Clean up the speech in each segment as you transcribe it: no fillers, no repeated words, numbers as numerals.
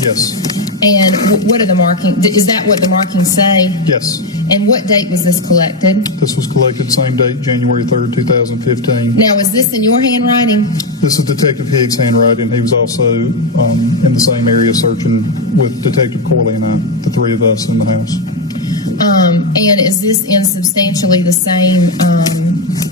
Yes. And what are the markings? Is that what the markings say? Yes. And what date was this collected? This was collected same date, January 3rd, 2015. Now, is this in your handwriting? This is Detective Higgs' handwriting. He was also in the same area searching with Detective Corley and I, the three of us in the house. And is this in substantially the same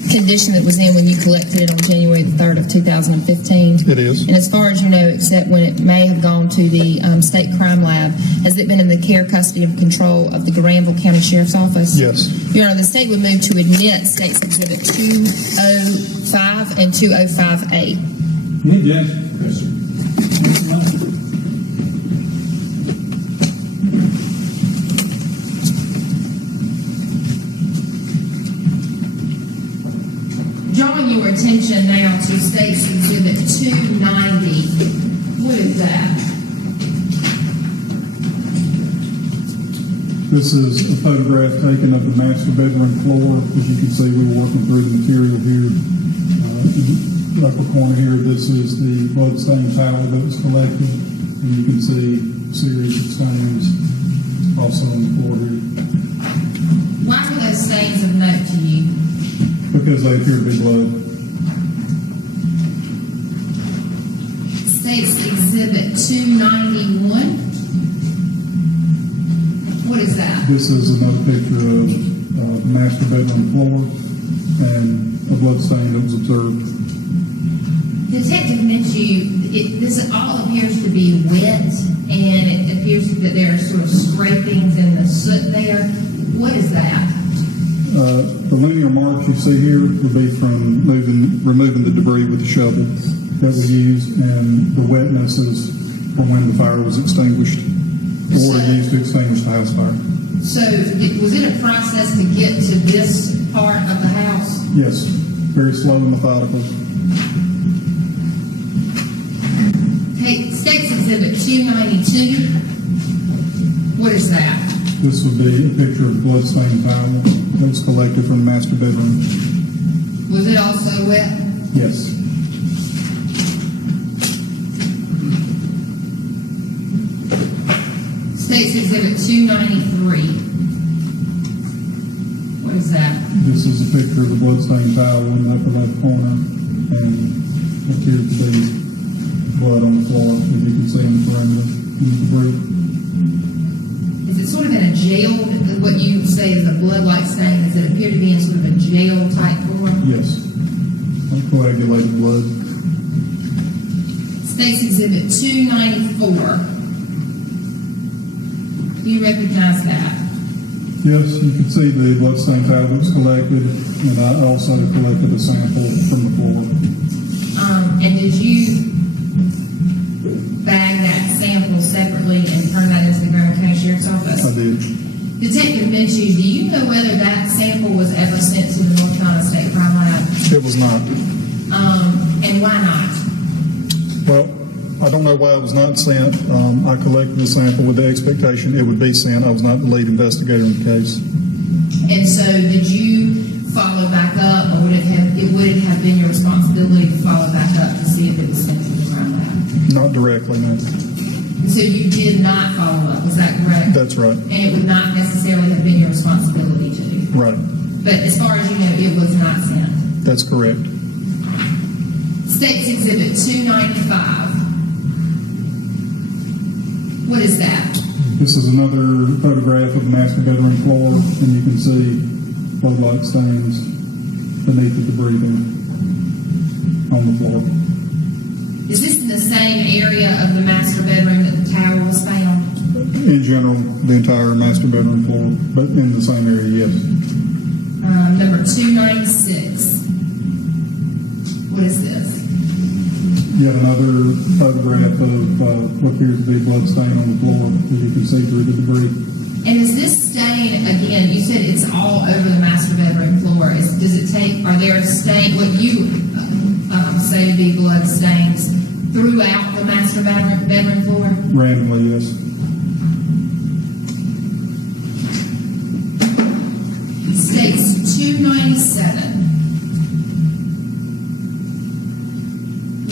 condition that was in when you collected it on January the 3rd of 2015? It is. And as far as you know, except when it may have gone to the State Crime Lab, has it been in the care, custody, and control of the Granville County Sheriff's Office? Yes. Your Honor, the state would move to admit States Exhibit 205 and 205A. Any objection? Yes, sir. Drawing your attention now to States Exhibit 290. What is that? This is a photograph taken of the master bedroom floor. As you can see, we were working through the material here. In the upper corner here, this is the blood-stained towel that was collected. And you can see a series of stains also on the floor here. Why were those stains of note to you? Because they appear to be blood. States Exhibit 291. What is that? This is another picture of the master bedroom floor and a blood stain that was observed. Detective Minshew, this all appears to be wet, and it appears that there are sort of scrapings in the soot there. What is that? The linear marks you see here would be from removing the debris with the shovel that we used, and the wetness is from when the fire was extinguished. The water used to extinguish the house fire. So, was it a process to get to this part of the house? Yes, very slow and methodical. Hey, States Exhibit 292. What is that? This would be a picture of the blood-stained towel that was collected from the master bedroom. Was it also wet? Yes. States Exhibit 293. What is that? This is a picture of the blood-stained towel in the upper left corner, and it appears to be blood on the floor, as you can see in the perimeter in the debris. Is it sort of in a jail, what you say is a blood-like stain? Does it appear to be in sort of a jail-type form? Yes. Like coagulated blood. States Exhibit 294. Do you recognize that? Yes, you can see the blood-stained towel that was collected, and I also collected a sample from the floor. And did you bag that sample separately and turn that into the Granville County Sheriff's Office? I did. Detective Minshew, do you know whether that sample was ever sent to the North Carolina State Crime Lab? It was not. And why not? Well, I don't know why it was not sent. I collected the sample with the expectation it would be sent. I was not the lead investigator in the case. And so did you follow back up, or would it have been your responsibility to follow back up to see if it was sent to the crime lab? Not directly, no. So you did not follow up, is that correct? That's right. And it would not necessarily have been your responsibility to. Right. But as far as you know, it was not sent. That's correct. States Exhibit 295. What is that? This is another photograph of the master bedroom floor, and you can see blood-like stains beneath the debris on the floor. Is this in the same area of the master bedroom that the towel was found? In general, the entire master bedroom floor, but in the same area, yes. Number 296. What is this? Yet another photograph of what appears to be blood stain on the floor, as you can see through the debris. And is this stain, again, you said it's all over the master bedroom floor. Are there stains, what you say to be blood stains, throughout the master bedroom floor? Randomly, yes. States 297.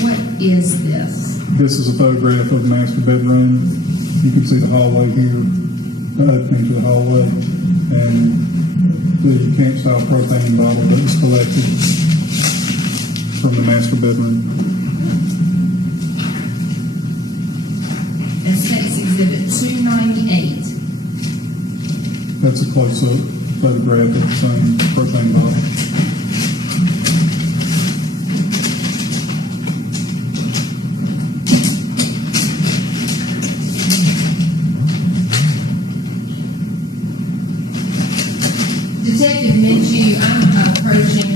What is this? This is a photograph of the master bedroom. You can see the hallway here, the opening to the hallway, and the camp-style propane bottle that was collected from the master bedroom. And State's Exhibit 298. That's a close-up photograph of the same propane bottle. Detective Minchie, I'm approaching,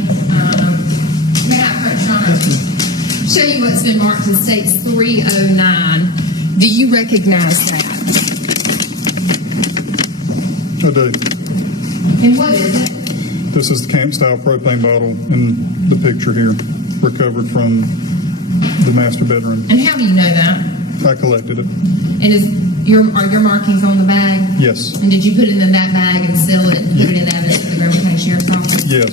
may I approach on show you what's been marked as State's 309. Do you recognize that? I do. And what is it? This is the camp-style propane bottle in the picture here, recovered from the master bedroom. And how do you know that? I collected it. And are your markings on the bag? Yes. And did you put it in that bag and seal it and put it in evidence for the Graham County Sheriff's Office? Yes,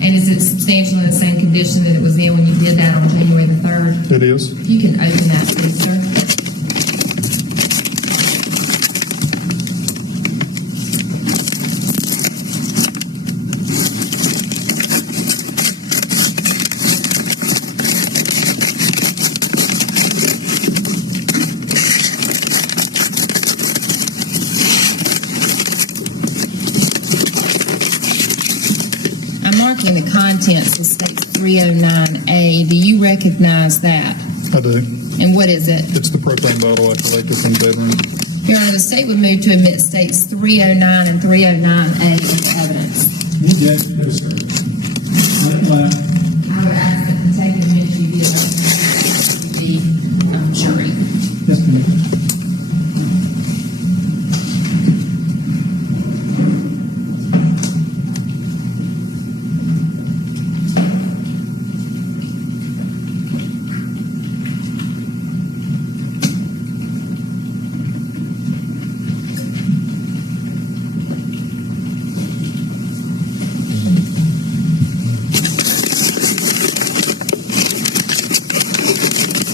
And is it substantially in the same condition that it was in when you did that on January the 3rd? it is. You can open that, please, sir. I'm marking the contents of State's 309A. Do you recognize that? I do. And what is it? It's the propane bottle I collected from the bedroom. Your Honor, the State would move to admit States 309 and 309A into evidence. Yes, sir. Let it lie. I would ask that the Detective Minchie be elected to the jury. Yes, ma'am.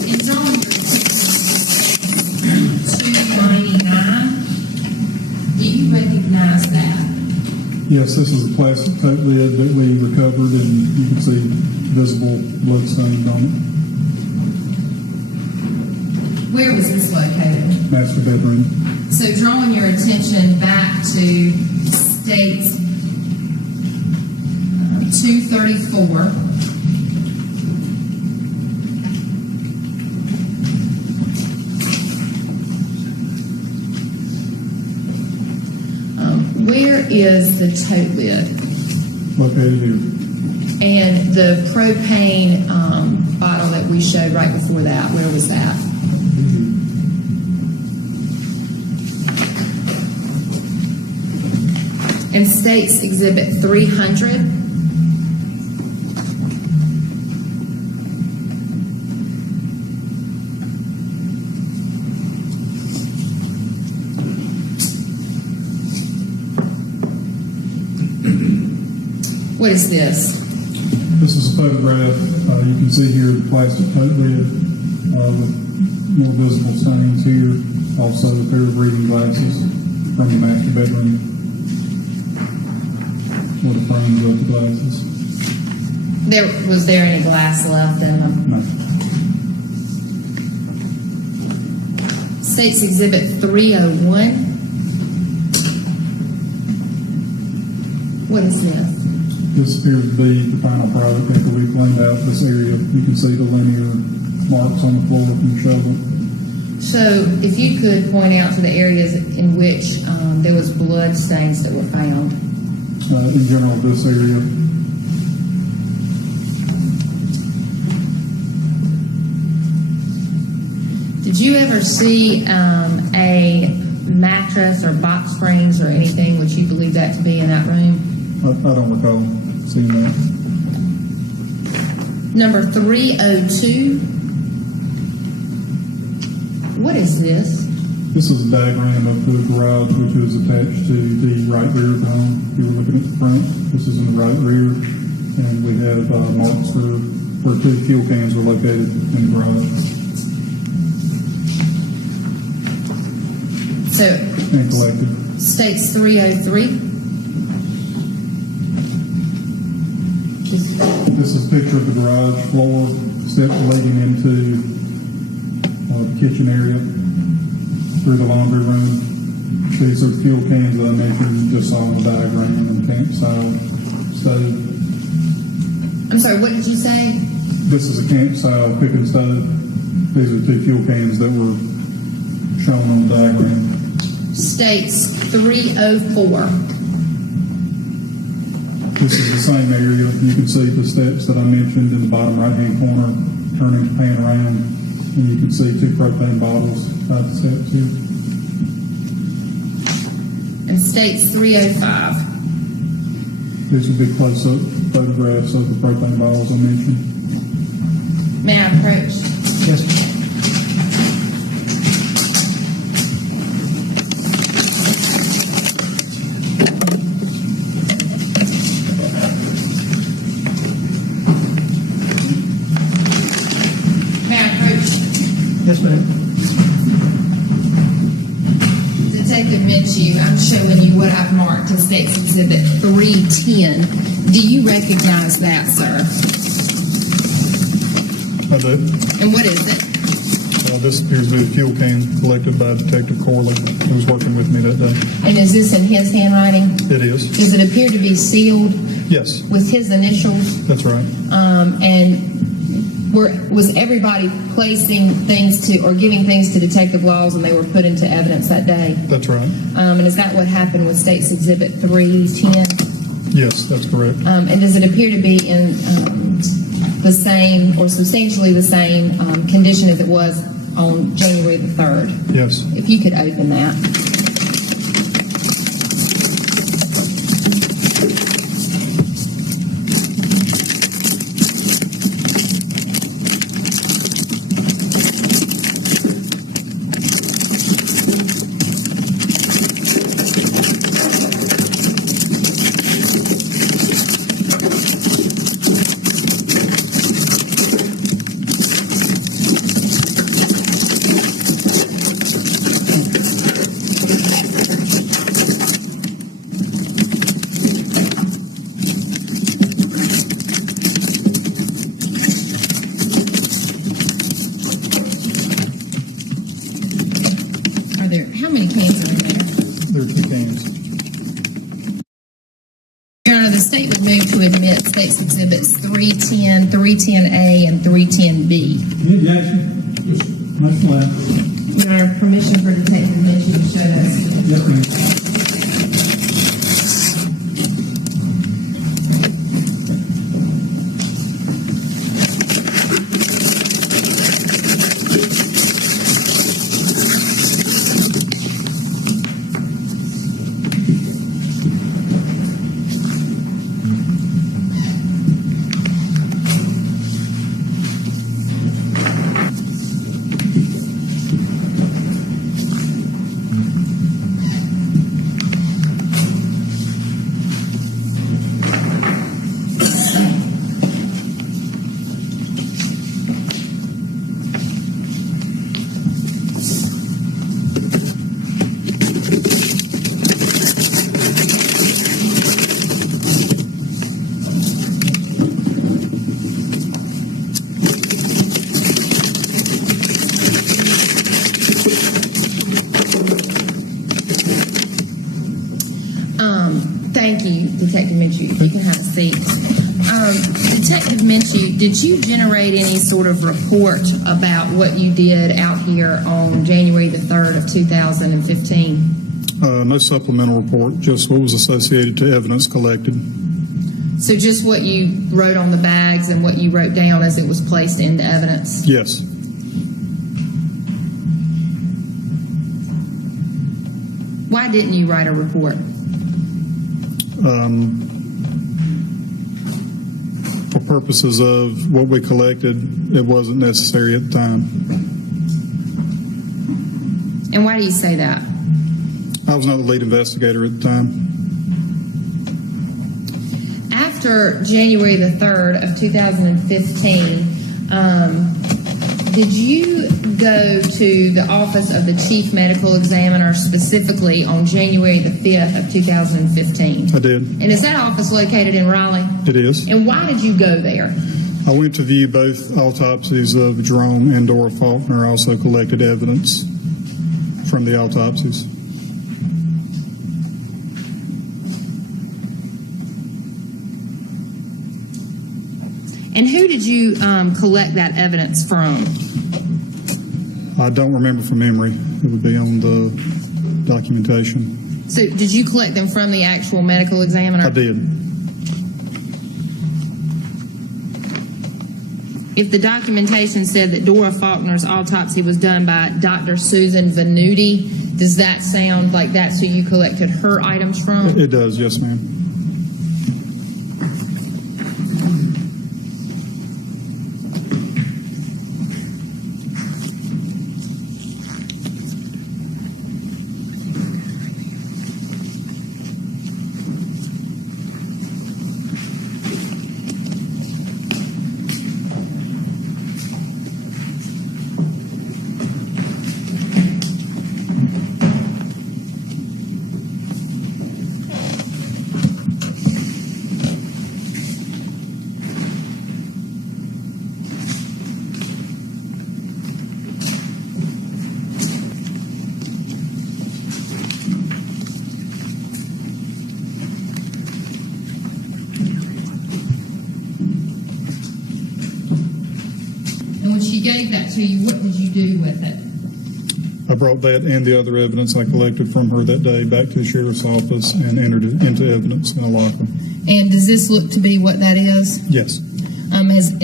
It's on your 299. Do you recognize that? Yes, this is a plastic tote lid that we recovered, and you can see visible blood stains on it. Where was this located? Master bedroom. So drawing your attention back to States 234. Where is the tote lid? Located here. And the propane bottle that we showed right before that, where was that? And States Exhibit 300. What is this? This is a photograph. You can see here the plastic tote lid with more visible stains here. Also a pair of reading glasses from the master bedroom. Or the frames of the glasses. Was there any glass left in them? No. States Exhibit 301. What is this? This appears to be the final product after we cleaned out this area. You can see the linear marks on the floor from the shovel. So if you could point out to the areas in which there was blood stains that were found. In general, this area. Did you ever see a mattress or box springs or anything which you believe that to be in that room? I don't recall seeing that. Number 302. What is this? This is a diagram of the garage, which is attached to the right rear of the home. If you were looking at the front, this is in the right rear, and we have marks for where 2 fuel cans were located in the garage. So and collected. states 303. This is a picture of the garage floor, steps leading into the kitchen area through the laundry room. These are fuel cans that I mentioned just saw on the diagram and campsite stove. I'm sorry, what did you say? This is a campsite cooking stove. These are 2 fuel cans that were shown on the diagram. States 304. This is the same area. You can see the steps that I mentioned in the bottom right-hand corner, turning the pan around, and you can see 2 propane bottles by the steps here. And states 305. These would be close-up photographs of the propane bottles I mentioned. May I approach? Yes. May I approach? Yes, ma'am. Detective Minshew, I'm showing you what I've marked as State's Exhibit 310. Do you recognize that, sir? I do. And what is it? This appears to be a fuel can collected by Detective Corley, who was working with me that day. And is this in his handwriting? It is. Does it appear to be sealed Yes, with his initials? that's right. And was everybody placing things to or giving things to Detective Laws and they were put into evidence that day? That's right. And is that what happened with State's Exhibit 310? Yes, that's correct. And does it appear to be in the same or substantially the same condition as it was on January the 3rd? Yes. If you could open that. How many cans are in there? There are 2 cans. Your Honor, the state would move to admit State's Exhibits 310, 310A, and 310B. Any objection? Much left. Your Honor, permission for Detective Minshew to show those. Yes, ma'am. Thank you, Detective Minshew. You can have a seat. Detective Minshew, did you generate any sort of report about what you did out here on January the 3rd of 2015? No supplemental report, just what was associated to evidence collected. So just what you wrote on the bags and what you wrote down as it was placed into evidence? Yes. Why didn't you write a report? For purposes of what we collected, it wasn't necessary at the time. And why do you say that? I was not the lead investigator at the time. After January the 3rd of 2015, did you go to the office of the chief medical examiner specifically on January the 5th of 2015? I did. And is that office located in Raleigh? It is. And why did you go there? I went to view both autopsies of Jerome and Dora Faulkner. I also collected evidence from the autopsies. And who did you collect that evidence from? I don't remember from memory. It would be on the documentation. So did you collect them from the actual medical examiner? I did. If the documentation said that Dora Faulkner's autopsy was done by Dr. Susan Venuti, does that sound like that's who you collected her items from? It does, yes, ma'am. And when she gave that to you, what did you do with it? I brought that and the other evidence I collected from her that day back to the sheriff's office and entered it into evidence in a locker. And does this look to be what that is? Yes.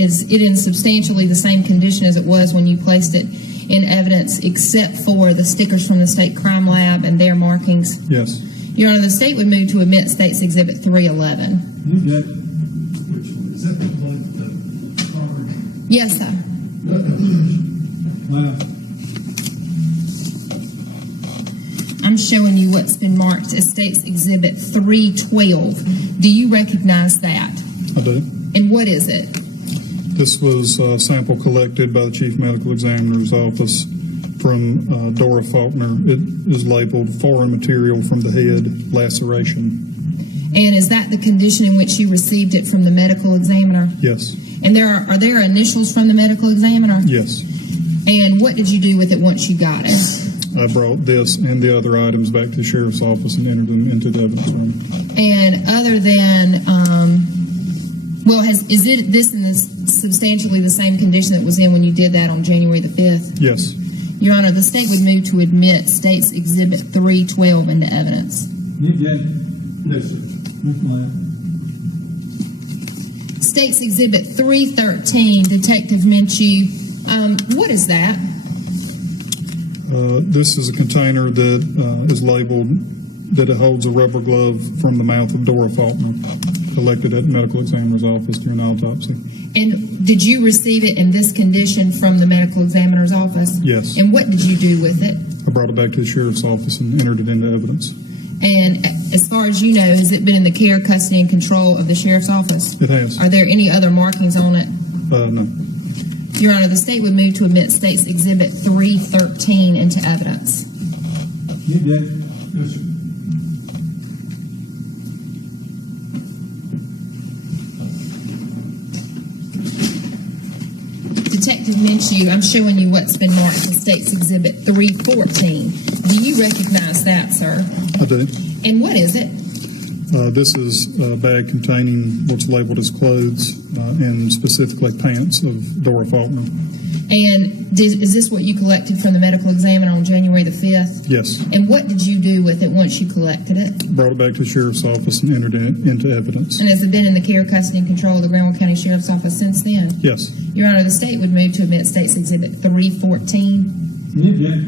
Is it in substantially the same condition as it was when you placed it in evidence, except for the stickers from the state crime lab and their markings? Yes. Your Honor, the state would move to admit State's Exhibit 311. You got, which one? Is that the blood, the card? Yes, sir. Wow. I'm showing you what's been marked as State's Exhibit 312. Do you recognize that? I do. And what is it? This was a sample collected by the chief medical examiner's office from Dora Faulkner. It is labeled foreign material from the head, laceration. And is that the condition in which you received it from the medical examiner? Yes. And are there initials from the medical examiner? Yes. And what did you do with it once you got it? I brought this and the other items back to the sheriff's office and entered them into the evidence room. And other than, is this in substantially the same condition that was in when you did that on January the 5th? Yes. Your Honor, the state would move to admit State's Exhibit 312 into evidence. You got it. No, sir. Wow. State's Exhibit 313, Detective Minshew. What is that? This is a container that is labeled that it holds a rubber glove from the mouth of Dora Faulkner, collected at the medical examiner's office during the autopsy. And did you receive it in this condition from the medical examiner's office? Yes. And what did you do with it? I brought it back to the sheriff's office and entered it into evidence. And as far as you know, has it been in the care, custody, and control of the sheriff's office? It has. Are there any other markings on it? No. Your Honor, the state would move to admit State's Exhibit 313 into evidence. You got it. No, sir. Detective Minshew, I'm showing you what's been marked as State's Exhibit 314. Do you recognize that, sir? I do. And what is it? This is a bag containing what's labeled as clothes and specifically pants of Dora Faulkner. And is this what you collected from the medical examiner on January the 5th? Yes. And what did you do with it once you collected it? Brought it back to the sheriff's office and entered it into evidence. And has it been in the care, custody, and control of the Granville County Sheriff's Office since then? Yes. Your Honor, the state would move to admit State's Exhibit 314. You got it.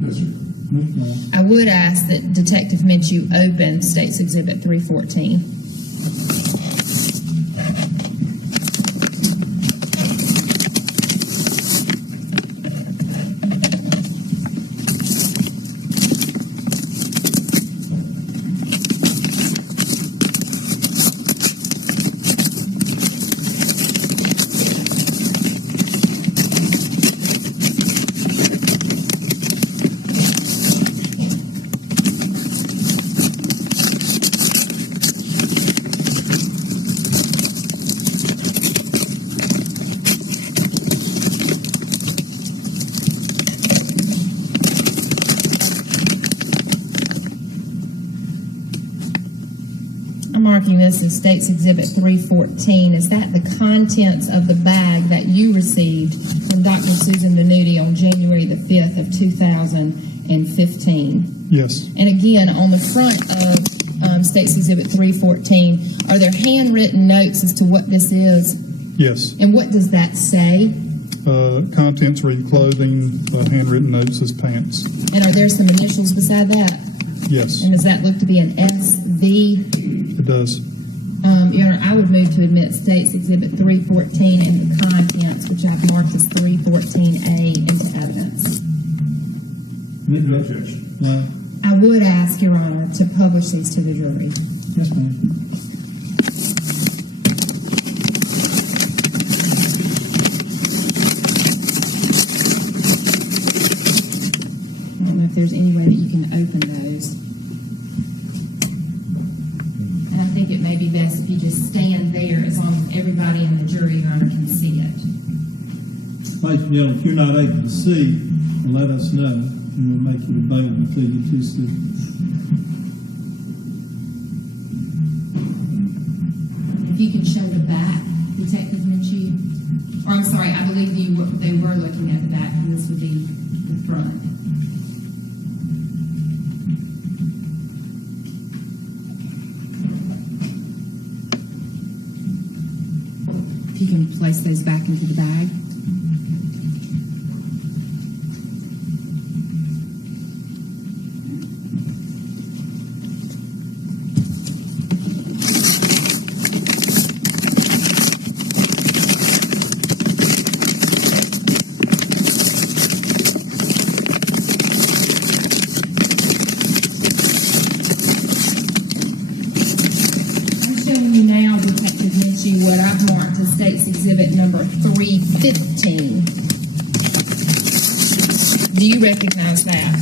No, sir. Wow. I would ask that Detective Minshew open State's Exhibit 314. marking this as State's Exhibit 314. Is that the contents of the bag that you received from Dr. Susan Venuti on January the 5th of 2015? Yes. And again, on the front of State's Exhibit 314, are there handwritten notes as to what this is? Yes. And what does that say? Contents read clothing, handwritten notes is pants. And are there some initials beside that? Yes. And does that look to be an SV? It does. Your Honor, I would move to admit State's Exhibit 314 and the contents, which I've marked as 314A, into evidence. Need no objection. No. I would ask, Your Honor, to publish these to the jury. Yes, ma'am. I don't know if there's any way that you can open those. And I think it may be best if you just stand there as long as everybody in the jury, Your Honor, can see it. Ladies and gentlemen, if you're not able to see, let us know, and we'll make it available to you to see. If you can show the back, Detective Minchie. Or I'm sorry, I believe they were looking at the back, and this would be the front. If you can place those back into the bag. What I've marked as State's Exhibit number 315. Do you recognize that?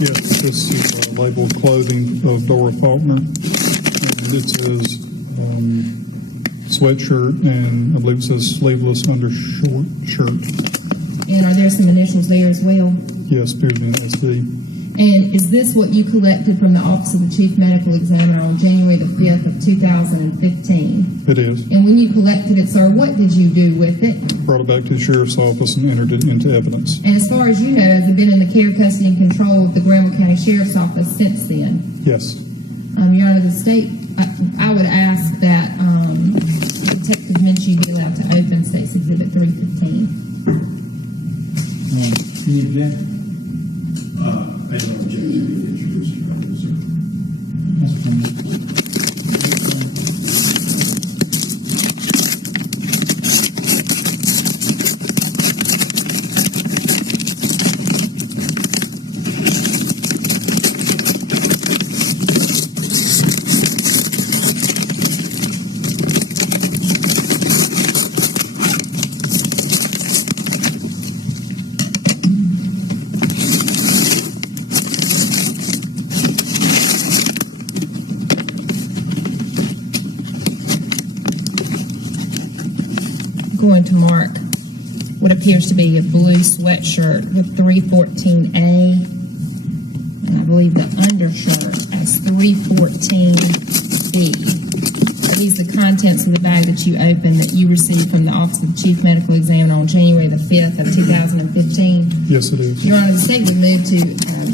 Yes, this is labeled clothing of Dora Faulkner. And it says sweatshirt, and I believe it says sleeveless undershort shirt. And are there some initials there as well? Yes, appears to be an SD. And is this what you collected from the Office of the Chief Medical Examiner on January the 5th of 2015? It is. And when you collected it, sir, what did you do with it? Brought it back to the sheriff's office and entered it into evidence. And as far as you know, has it been in the care, custody, and control of the Granville County Sheriff's Office since then? Yes. Your Honor, the state, I would ask that Detective Minchie be allowed to open State's Exhibit 315. Any objection? I don't object to the introducing of this, sir. That's fine. Going to mark what appears to be a blue sweatshirt with 314A, and I believe the undershirt as 314B. Are these the contents of the bag that you opened that you received from the Office of the Chief Medical Examiner on January the 5th of 2015? Yes, it is. Your Honor, the state would move to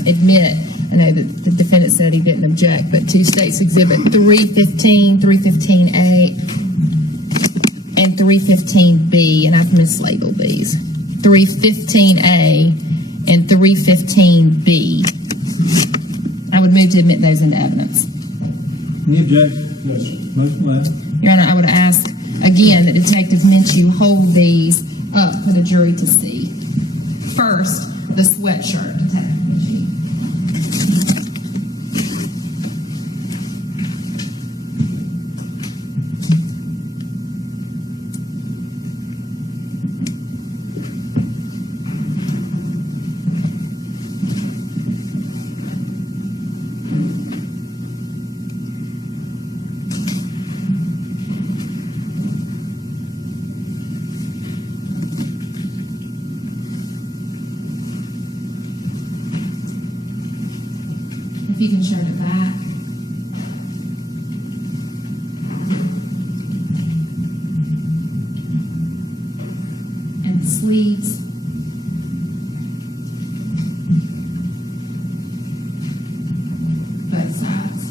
admit, I know that the defendant said he didn't object, but to State's Exhibit 315, 315A, and 315B, and I've mislabeled these. 315A and 315B. I would move to admit those into evidence. Any objection? Yes, sir. Motion passed. Your Honor, I would ask again that Detective Minchie hold these up for the jury to see. First, the sweatshirt, Detective Minchie. If you can show it back. sleeves. Both sides.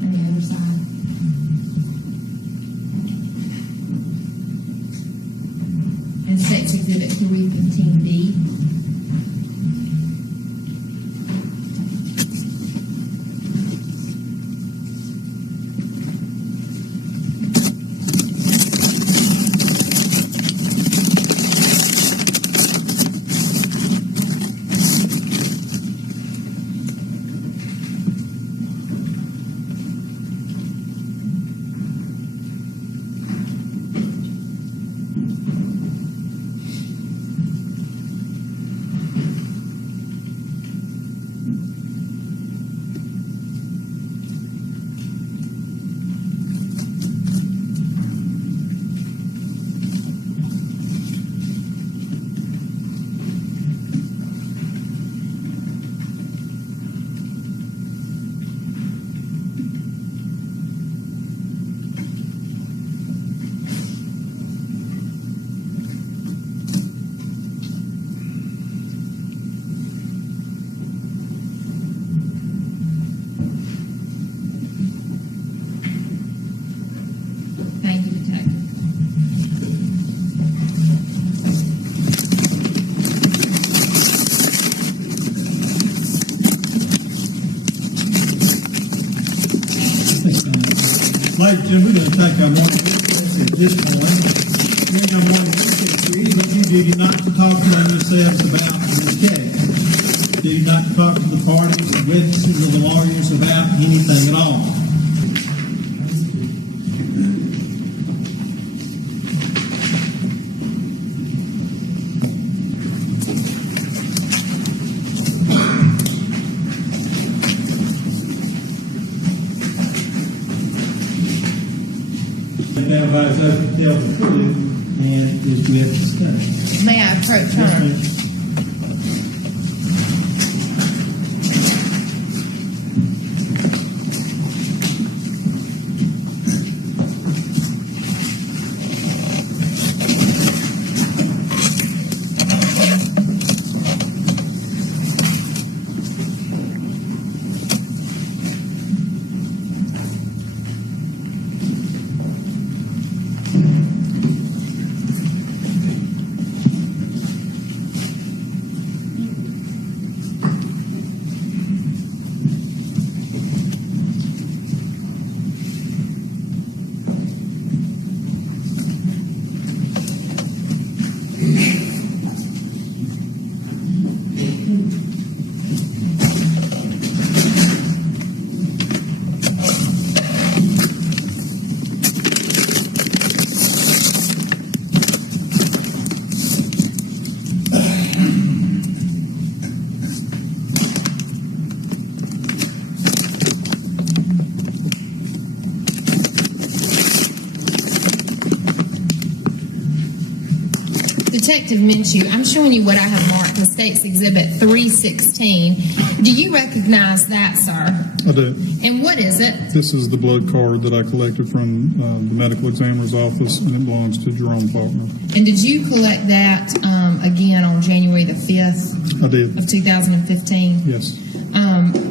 And the other side. And State's Exhibit 315B. Thank you, Detective. Ladies and gentlemen, we're going to take our morning recess at this point. During our morning recess, we need you not to talk among yourselves about this case. Do not talk to the parties, the witnesses, or the lawyers about anything at all. Everybody's open to tell the truth and is with the state. May I approach Yes, her? ma'am. Detective Minshew, I'm showing you what I have marked as State's Exhibit 316. Do you recognize that, sir? I do. And what is it? This is the blood card that I collected from the medical examiner's office, and it belongs to Jerome Faulkner. And did you collect that again on January the 5th I did. of 2015? Yes.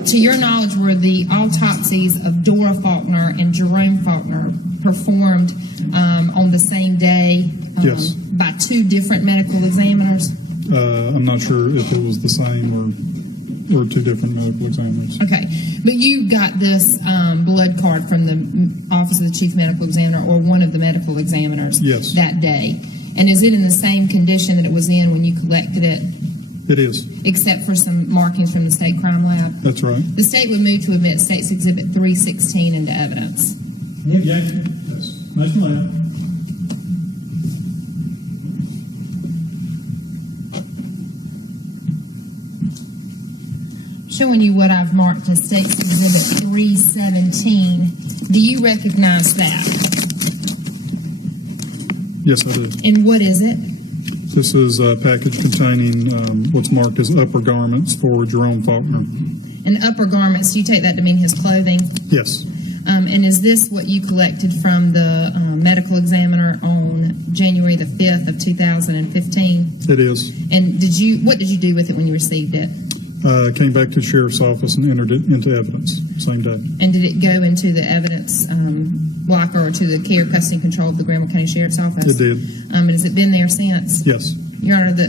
To your knowledge, were the autopsies of Dora Faulkner and Jerome Faulkner performed on the same day? Yes. By two different medical examiners? I'm not sure if it was the same or two different medical examiners. Okay. But you got this blood card from the Office of the Chief Medical Examiner or one of the medical examiners Yes. that day. And is it in the same condition that it was in when you collected it, It is. except for some markings from the State Crime Lab? That's right. The state would move to admit State's Exhibit 316 into evidence. Any objection? Yes. Motion allowed. Showing you what I've marked as State's Exhibit 317. Do you recognize that? Yes, I do. And what is it? This is a package containing what's marked as upper garments for Jerome Faulkner. And upper garments, you take that to mean his clothing? Yes. And is this what you collected from the medical examiner on January the 5th of 2015? It is. And what did you do with it when you received it? Came back to the sheriff's office and entered it into evidence same day. And did it go into the evidence locker or to the care, custody, and control of the Granville County Sheriff's Office? It did. And has it been there since? Yes. Your Honor, the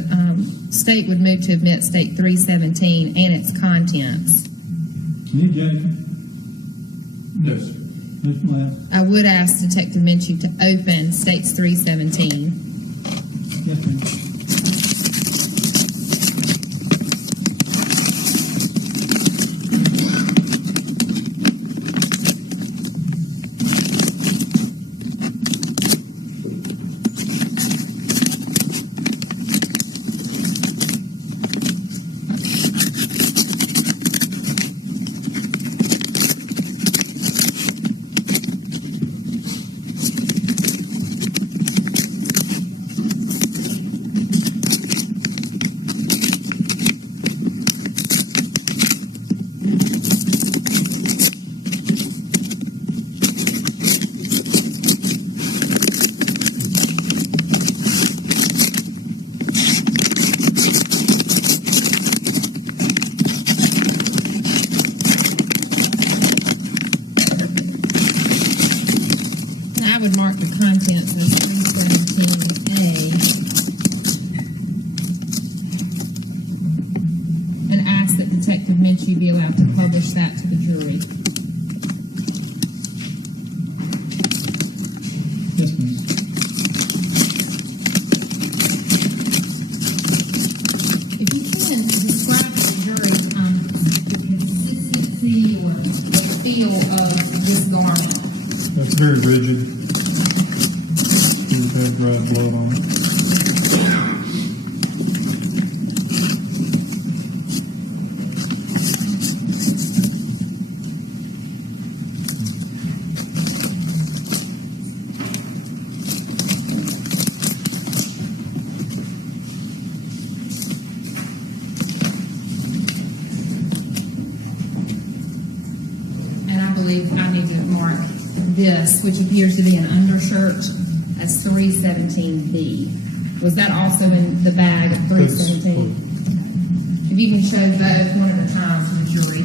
state would move to admit State 317 and its contents. Any objection? Yes. Mr. Ladd? I would ask Detective Minshew to open States 317. Yes, ma'am. I would mark the contents as 317A and ask that Detective Minshew be allowed to publish that to the jury. Yes, ma'am. If you can describe to the jury the consistency or the feel of this garment. That's very rigid. We've had red blood on it. And I believe I need to mark this, which appears to be an undershirt, as 317B. Was that also in the bag of 317? If you can show both one at a time to the jury.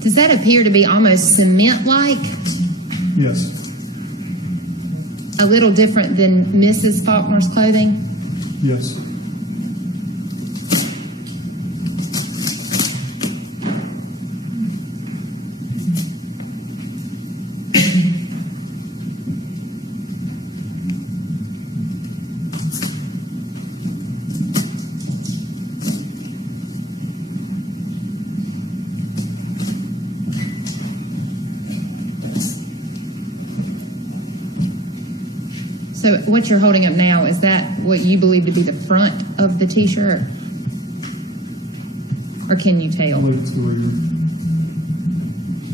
Does that appear to be almost cement-like? Yes. A little different than Mrs. Faulkner's clothing? Yes. So what you're holding up now, is that what you believe to be the front of the T-shirt? Or can you I tell? believe it's the rear.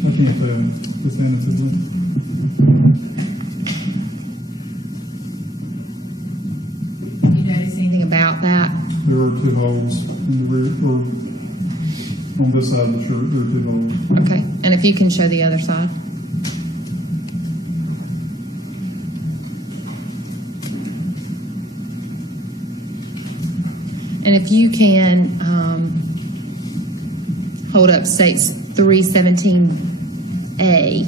I can't tell definitively. You notice anything about that? There are two holes in the rear, or on this side of the shirt, there are two holes. Okay, and if you can show the other side. And if you can hold up States 317A.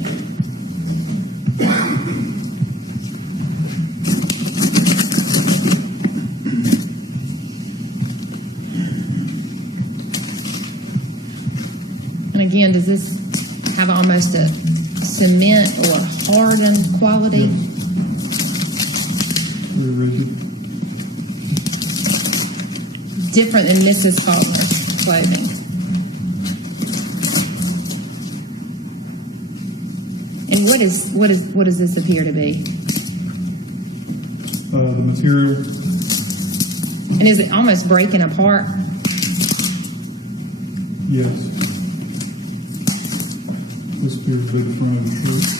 And again, does this have almost a cement or hardened quality? Yes. Very rigid. Different than Mrs. Faulkner's clothing. And what does this appear to be? The material, And is it almost breaking apart? Yes. This appears to be the front of the shirt.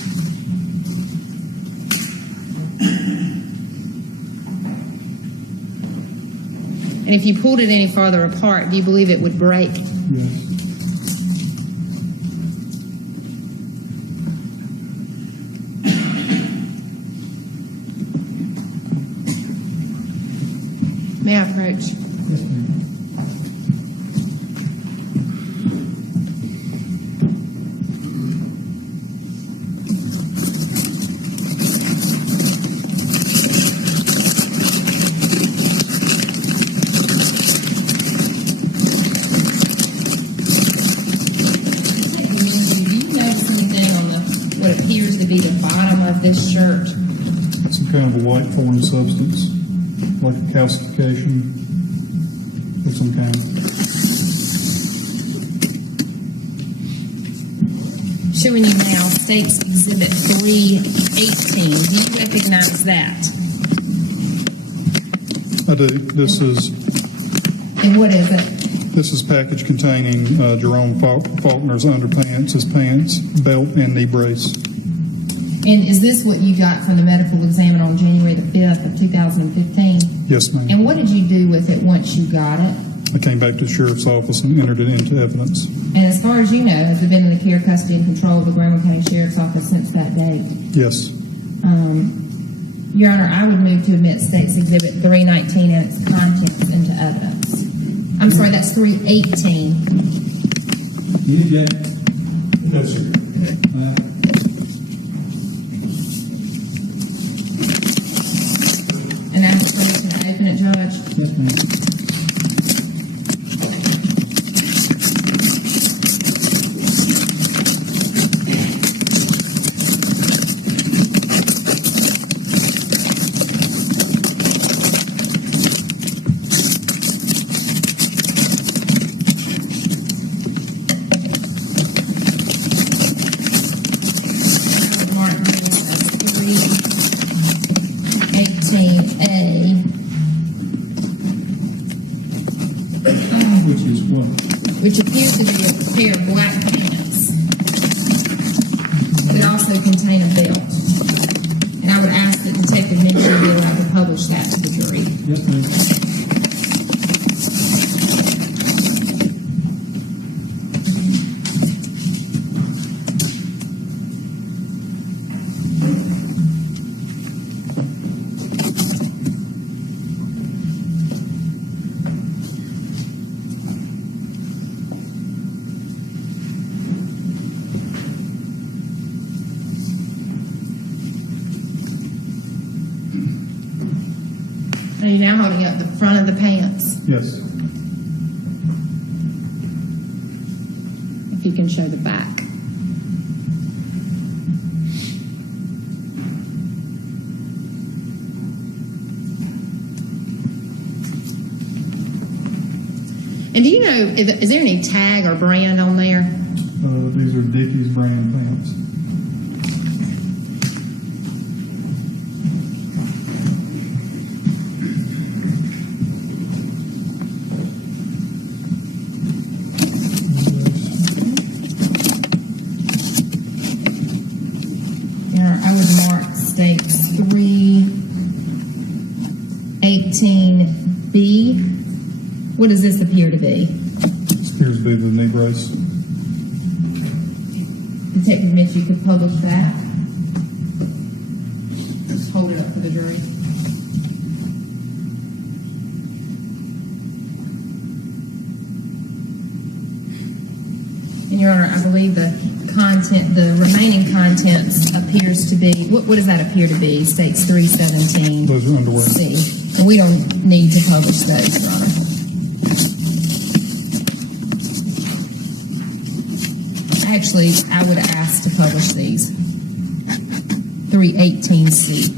And if you pulled it any farther apart, do you believe it would break? Yes. May I approach? Yes, ma'am. What appears to be the bottom of this shirt? Some kind of a white foreign substance, like a calcification of some kind. Showing you now, State's Exhibit 318. Do you recognize that? I do. This is And what is it? This is package containing Jerome Faulkner's underpants, his pants, belt, and knee brace. And is this what you got from the medical examiner on January the 5th of 2015? Yes, ma'am. And what did you do with it once you got it? I came back to the sheriff's office and entered it into evidence. And as far as you know, has it been in the care, custody, and control of the Graham County Sheriff's Office since that date? Yes. Your Honor, I would move to admit State's Exhibit 319 and its contents into evidence. I'm sorry, that's 318. You get, No, sir. And I'm permission to open it, Judge. yes, ma'am. Mark this as 318A. Which is what? Which appears to be a pair of black pants. It also contain a belt. And I would ask that Detective Mitchell be allowed to publish that to the jury. Yes, ma'am. Are you now holding up the front of the pants? Yes. If you can show the back. And do you know, is there any tag or brand on there? These are Dickies brand pants. Yeah, I would mark States 318B. What does this appear to be? This appears to be the knee brace. Detective Mitch, you could publish that. Just hold it up for the jury. And Your Honor, I believe the remaining contents appears to be, what does that appear to be? States 317. Those are underwear. C. And we don't need to publish those, Your Honor. Actually, I would ask to publish these. 318C.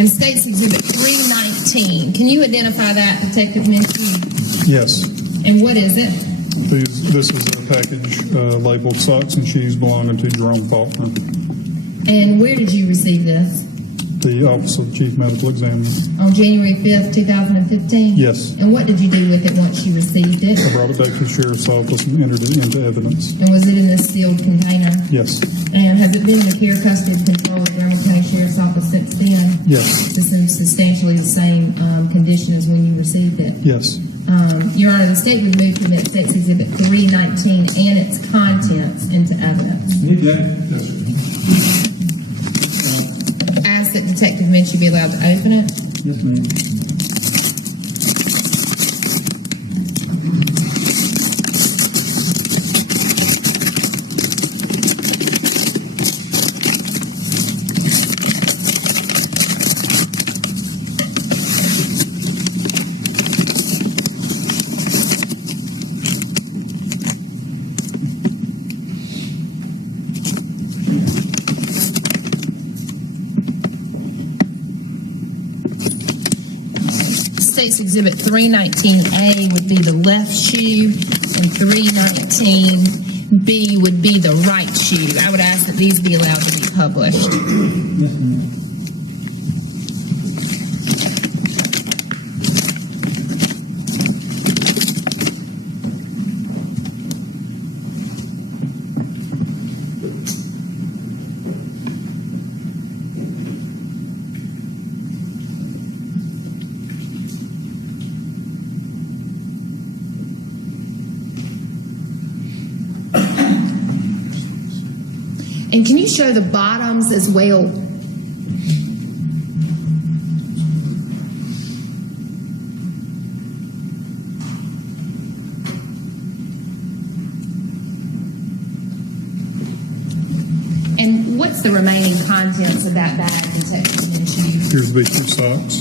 And State's Exhibit 319. Can you identify that, Detective Minsky? Yes. And what is it? This is a package labeled socks and shoes belonging to Jerome Faulkner, And where did you receive this? the Office of the Chief Medical Examiner. On January 5th, 2015? Yes. And what did you do with it once you received it? I brought it back to the Sheriff's Office and entered it into evidence. And was it in this sealed container? Yes. And has it been in the care, custody, and control of the Graham County Sheriff's Office since then? Yes. This is substantially the same condition as when you received it. Yes. Your Honor, the state would move to admit State's Exhibit 319 and its contents into evidence. Need that? Ask that Detective Minshew be allowed to open it. Yes, ma'am. State's Exhibit 319A would be the left shoe, and 319B would be the right shoe. I would ask that these be allowed to be published. Yes, ma'am. And can you show the bottoms as well? And what's the remaining contents of that bag, Detective Minshew? Here's the 2 socks.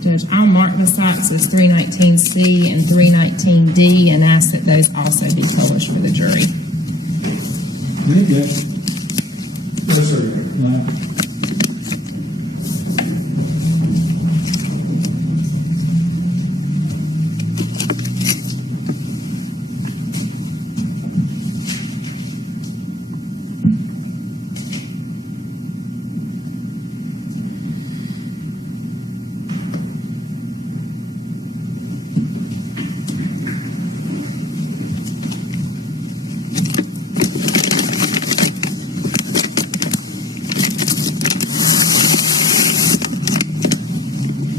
Judge, I'll mark the socks as 319C and 319D and ask that those also be published for the jury. Need that? Yes, sir.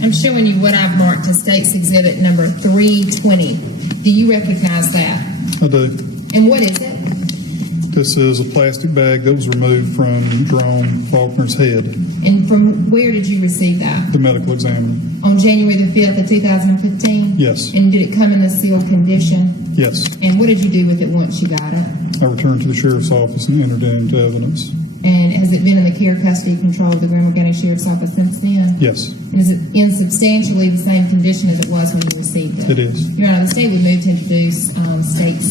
I'm showing you what I've marked as State's Exhibit number 320. Do you recognize that? I do. And what is it? This is a plastic bag that was removed from Jerome Faulkner's head, And from where did you receive that? the medical examiner. On January the 5th of 2015? Yes. And did it come in the sealed condition? Yes. And what did you do with it once you got it? I returned to the Sheriff's Office and entered it into evidence. And has it been in the care, custody, and control of the Graham County Sheriff's Office since then? Yes, And is it in substantially the same condition as it was when you received it? it is. Your Honor, the state would move to introduce State's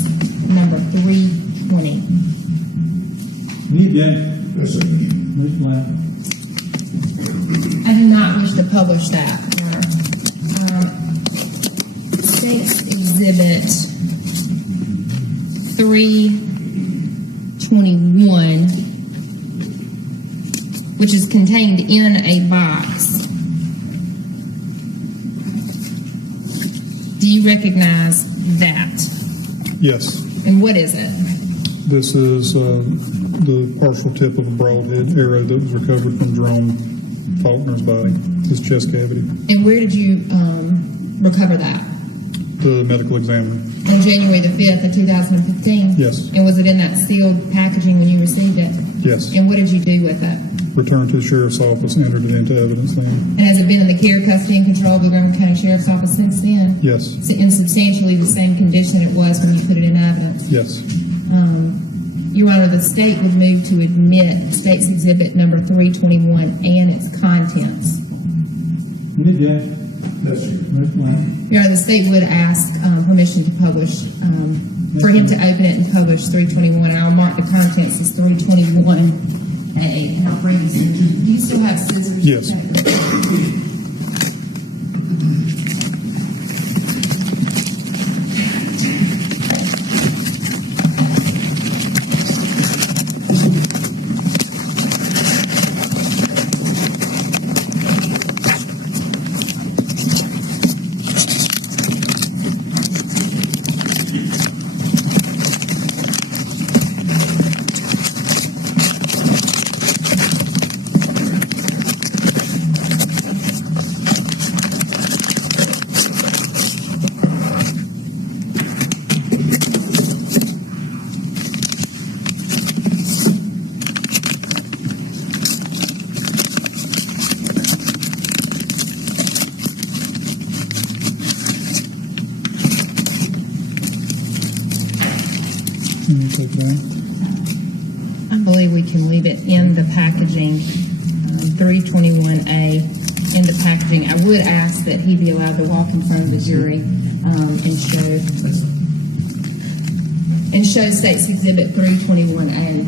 number 320. Need that? Yes, sir. Ms. Black. I do not wish to publish that, Your Honor. State's Exhibit 321, which is contained in a box. Do you recognize that? Yes. And what is it? This is the partial tip of a broadhead arrow that was recovered from Jerome Faulkner's body, his chest cavity. And where did you recover that? The medical examiner. On January the 5th of 2015? Yes. And was it in that sealed packaging when you received it? Yes. And what did you do with it? Returned to the Sheriff's Office and entered it into evidence then. And has it been in the care, custody, and control of the Graham County Sheriff's Office since then? Yes. In substantially the same condition it was when you put it in evidence? Yes. Your Honor, the state would move to admit State's Exhibit number 321 and its contents. Midday. That's true. That's fine. Your Honor, the state would ask permission to publish, for him to open it and publish 321, and I'll mark the contents as 321A, and I'll bring these in. Do you still have scissors? Yes. Can you take that? I believe we can leave it in the packaging, 321A in the packaging. I would ask that he be allowed to walk in front of the jury and show State's Exhibit 321A.